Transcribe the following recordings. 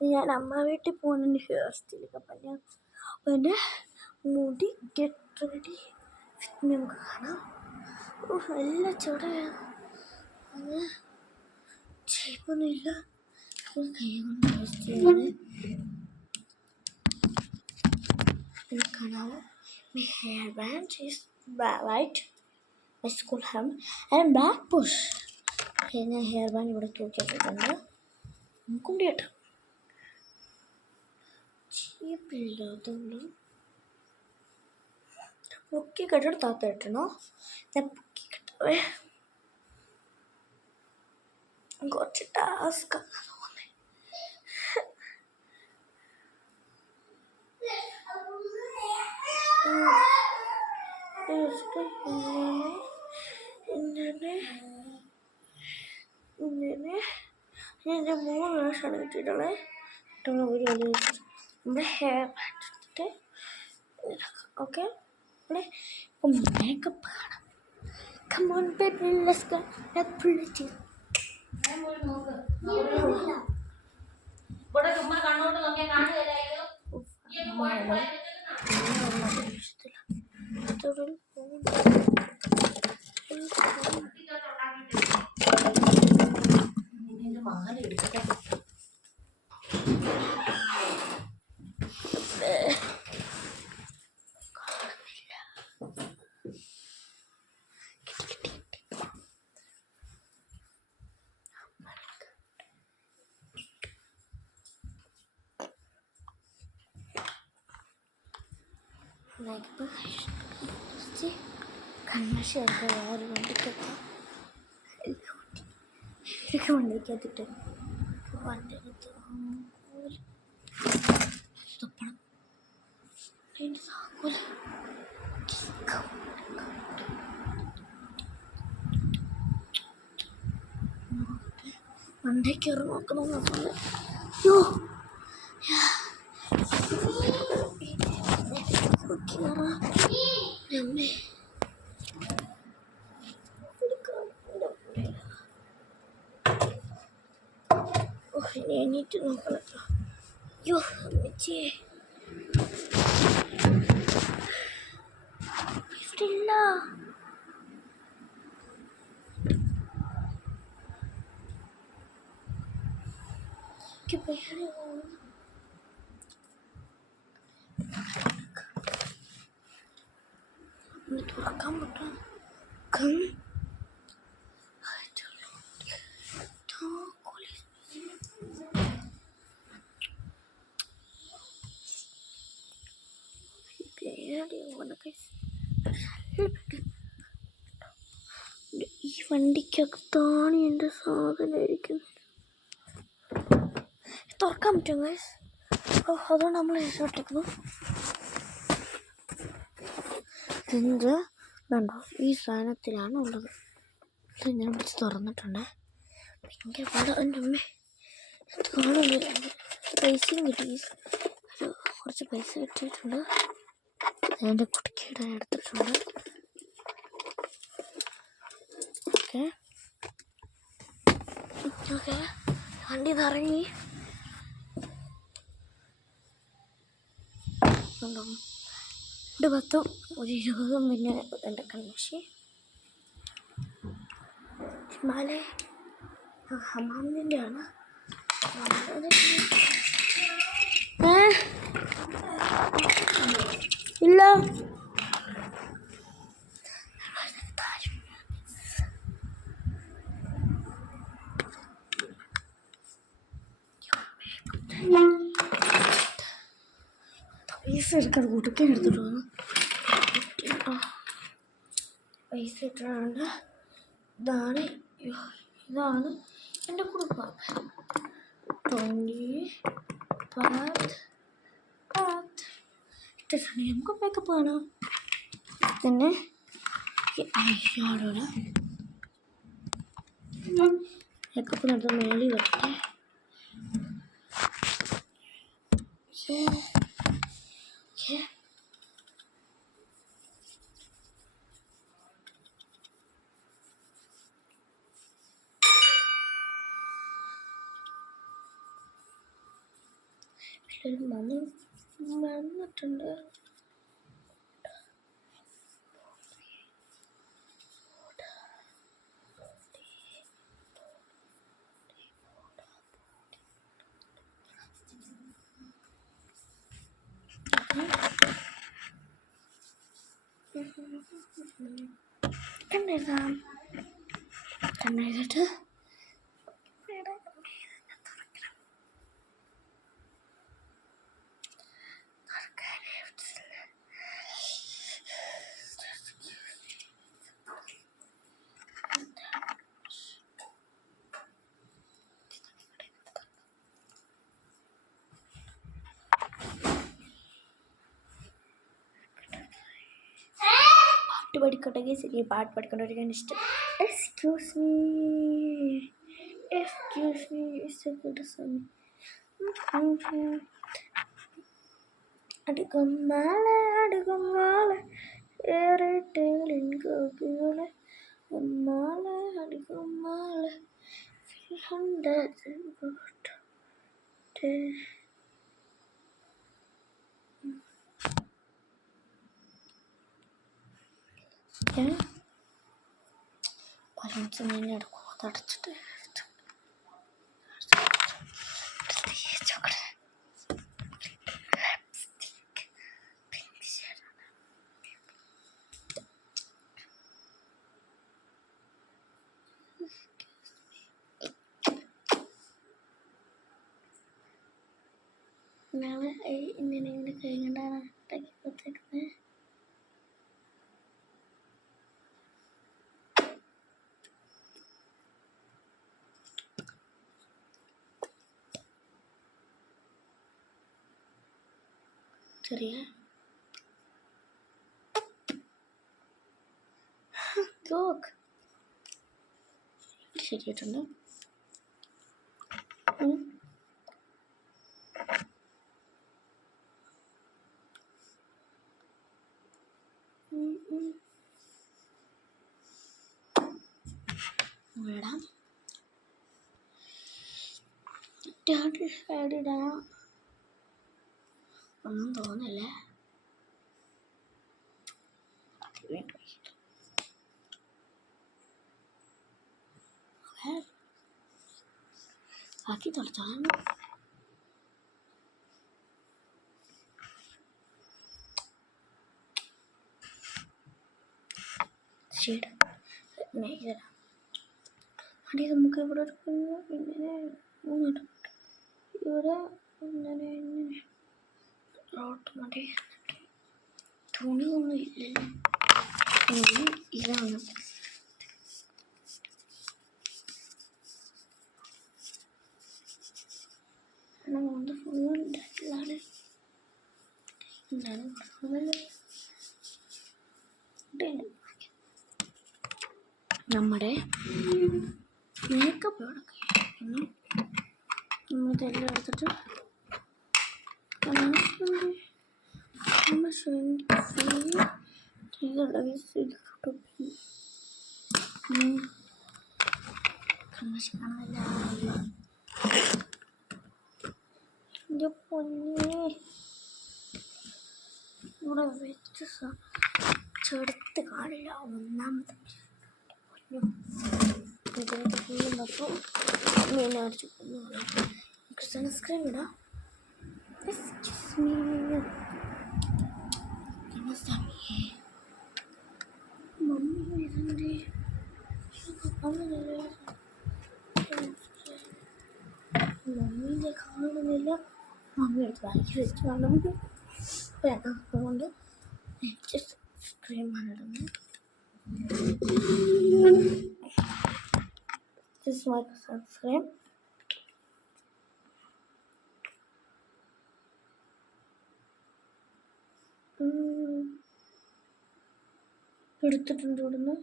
ഞാൻ അമ്മ വീട്ടിൽ പോകുന്ന ഹെയർ സ്റ്റൈലൊക്കെ പറഞ്ഞാൽ എൻ്റെ മുടി ഗെറ്റ് റെഡി നമുക്ക് കാണാം. നല്ല ചൂടാണ്, അത് ചെയ്യൊന്നുമില്ല, കൈ കൊണ്ട് യൂസ് ചെയ്യുന്നത് കാണാമോ. My hairband is white, my school hem and black push. പിന്നെ ഹെയർ ബാൻഡ് ഇവിടെ തൂക്കിയിട്ടുണ്ട്. നമുക്കും കേട്ടോ ചീപ്പില്ലാത്തതുകൊണ്ട് പൊക്കി കെട്ടിട്ട് താത്തിട്ടണോ. ഞാൻ പൊക്കി കെട്ടവേ കുറച്ച് ടാസ്ക് ഞാൻ 3 പ്രാവശ്യമാണ് കിട്ടിയിട്ടുള്ളത്. ഒരു വലിയ നമ്മുടെ ഹെയർ ബാൻഡ് എടുത്തിട്ട് ഓക്കെ മേക്കപ്പ് കാണാം. Come on baby, let's go. Let's pull it in. കണ്ണാശിയൊക്കെ വേറെ വണ്ടിക്കകത്തിട്ട് വണ്ടി തൊപ്പണം. അതിൻ്റെ താക്കോല് വണ്ടിക്ക് കയറി നോക്കണം. അയ്യോ അമ്മേ എണീറ്റ് നോക്കണം. അയ്യോ അമ്മച്ചേ ഇവിടെ ഇല്ല. തുറക്കാൻ പറ്റും. ഈ വണ്ടിക്കകത്താണ് എൻ്റെ സാധനം ഇരിക്കുന്നത്. തുറക്കാൻ പറ്റും ഗൈസ്. അതുകൊണ്ട് നമ്മൾ രക്ഷപ്പെട്ടിരിക്കുന്നു. ഇത് വേണ്ടോ ഈ സാധനത്തിലാണ് ഉള്ളത്. ഇത് ഇങ്ങനെ പിടിച്ച് തുറന്നിട്ടുണ്ട്. ഭയങ്കര പാടാ. എൻ്റെ അമ്മേ കാണുന്നില്ല. പൈസയും കിട്ടി, കുറച്ച് പൈസ കിട്ടിയിട്ടുണ്ട്. അതിൻ്റെ കുട്ടിക്കിടാൻ എടുത്തിട്ടുണ്ട്. ഓക്കെ ഓക്കെ വണ്ടി നിറങ്ങി. ഒരു 10 ഒരു 20 പിന്നെ എൻ്റെ കണ്ണാശി ഹിമാലയ ഹമാമിൻ്റെ ആണ്. ഇല്ല പൈസ എടുക്കാതെ കുടുക്കാൻ എടുത്തിട്ട് വന്നു. പൈസ ഇട്ടിട്ടുണ്ട്. ഇതാണ് എൻ്റെ കുടുംബം. 20 ഇട്ടിട്ടുണ്ട്. നമുക്ക് മേക്കപ്പ് കാണാം. പിന്നെ ഐഷാഡോടെ മേക്കപ്പിനടുത്ത് മേളി വെക്കട്ടെ. മറന്നിട്ടുണ്ട്. കണ്ണെഴുതാം. കണ്ണെഴുതിട്ട് പാട്ട് പഠിക്കട്ടെ. ശരി, പാട്ട് പഠിക്കൊണ്ടിരിക്കാൻ ഇഷ്ടം. എക്സ്ക്യൂസ് മീ അടുക്കുമാല ഏറിട്ടേളിൻ കോപ്പികളെ മാല അടുക്കുമാല പലതും ഞാൻ എടുക്കും. അതടച്ചിട്ട് ഇങ്ങനെ കഴിഞ്ഞിട്ടാണ് ഉണ്ടാക്കി കൊടുത്തേക്കുന്നത്. ചെറിയ ശരിയായിട്ടുണ്ട്. ഇടാം. ഇടാം. ഒന്നും തോന്നില്ലേ. ആക്കി തുടച്ചാൽ ശരി. അടി നമുക്ക് ഇവിടെ എടുക്കുന്നു. ഇങ്ങനെ ഇവിടെ ഇങ്ങനെ മതി. തുണിയൊന്നും ഇല്ലല്ലോ. ഇതാണ് ഫുൾ ഡാറ്റിലാണ്. എന്താണ് നമ്മുടെ മേക്കപ്പ് നമ്മളിതെല്ലാം എടുത്തിട്ട് എൻ്റെ പൊന്നേ ഇവിടെ വെച്ച് ചെറുത്ത് കാണില്ല. ഒന്നാമത്തെ ഇതിനകത്ത് മീൻ അടിച്ചു സൺസ്ക്രീൻ ഇടാം. മമ്മീനെ കാണുന്നില്ല. മമ്മി എടുത്ത് ബാക്കി വെച്ച് കാണുന്നു. അതുകൊണ്ട് ക്രീമാണ് ഇടുന്നത്. സൺസ്ക്രീൻ എടുത്തിട്ടുണ്ട്. ഇവിടുന്ന്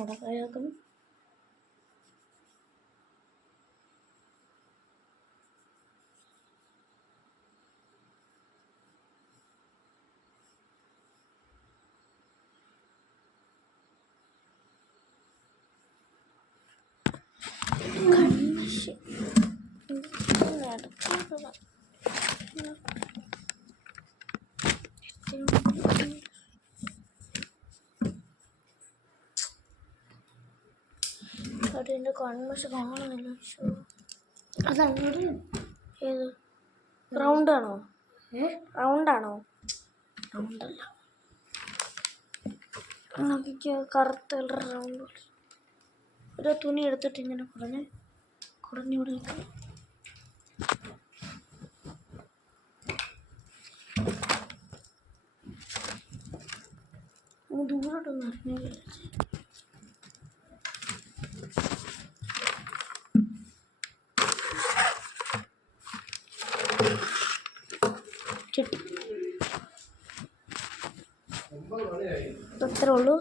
നടക്കായാക്കുന്നു. അത് എൻ്റെ കൺമശ കാണുന്നില്ല. അതങ്ങോട്ട് ഏത് റൗണ്ടാണോ? റൗണ്ടാണോ? റൗണ്ടല്ല, എനിക്ക് കറുത്ത റൗണ്ട്. ഒരു തുണി എടുത്തിട്ട് ഇങ്ങനെ കുടഞ്ഞിവിടെ നിൽക്കണം. ദൂരോട്ടൊന്നും അറിഞ്ഞില്ല. കിട്ടി, അത്രേ ഉള്ളൂ.